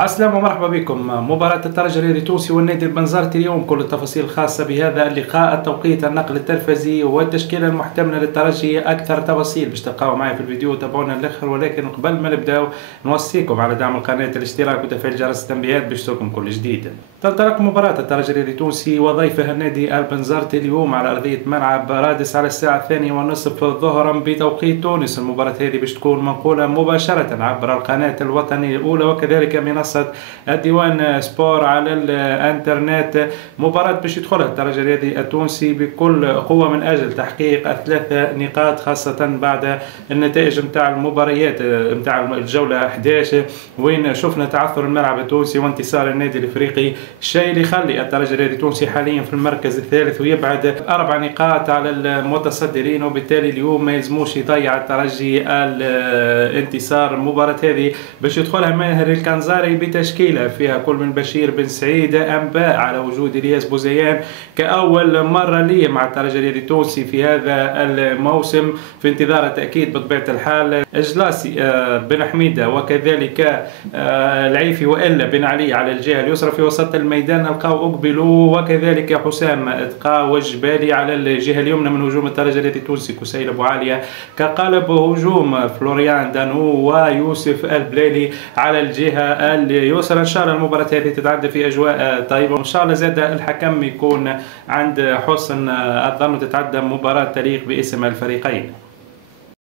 السلام ومرحبا بكم. مباراة الترجي الرياضي التونسي والنادي البنزرتي اليوم، كل التفاصيل الخاصة بهذا اللقاء، التوقيت، النقل التلفزي والتشكيلة المحتملة للترجي، أكثر تفاصيل باش تلقاو معي في الفيديو. تابعونا للآخر، ولكن قبل ما نبداو نوصيكم على دعم القناة، الاشتراك وتفعيل جرس التنبيهات باش توصلكم كل جديد. تنطلق مباراة الترجي الرياضي التونسي وضيفه النادي البنزرتي اليوم على أرضية ملعب رادس على الساعة 2:30 ظهرا بتوقيت تونس. المباراة هذه باش تكون منقولة مباشرة عبر القناة الوطنية الأولى وكذلك منصة الديوان سبور على الانترنت. مباراة باش يدخلها الترجي الرياضي التونسي بكل قوة من اجل تحقيق الثلاث نقاط، خاصة بعد النتائج نتاع المباريات نتاع الجولة 11 وين شفنا تعثر الملعب التونسي وانتصار النادي الافريقي، الشيء اللي يخلي الترجي الرياضي التونسي حاليا في المركز الثالث ويبعد 4 نقاط على المتصدرين، وبالتالي اليوم ما يلزموش يضيع الترجي الانتصار. المباراة هذه باش يدخلها ماهر الكنزاري بتشكيلة فيها كل من بشير بن سعيد، أنباء على وجود إلياس بوزيان كأول مرة ليه مع الترجي الرياضي التونسي في هذا الموسم، في انتظار التأكيد بطبيعة الحال جلاسي بن حميدة وكذلك العيفي وإلا بن علي على الجهة اليسرى. في وسط الميدان نلقاو أقبلوا وكذلك حسام إتقا والجبالي على الجهة اليمنى من هجوم الترجي الرياضي التونسي، كسيل أبو عالية كقلب هجوم فلوريان دانو ويوسف البليلي على الجهة اليسرى. ان شاء الله المباراة هذه تتعدى في اجواء طيبة، وان شاء الله زاد الحكم يكون عند حسن الظن وتتعدى مباراة تليق باسم الفريقين.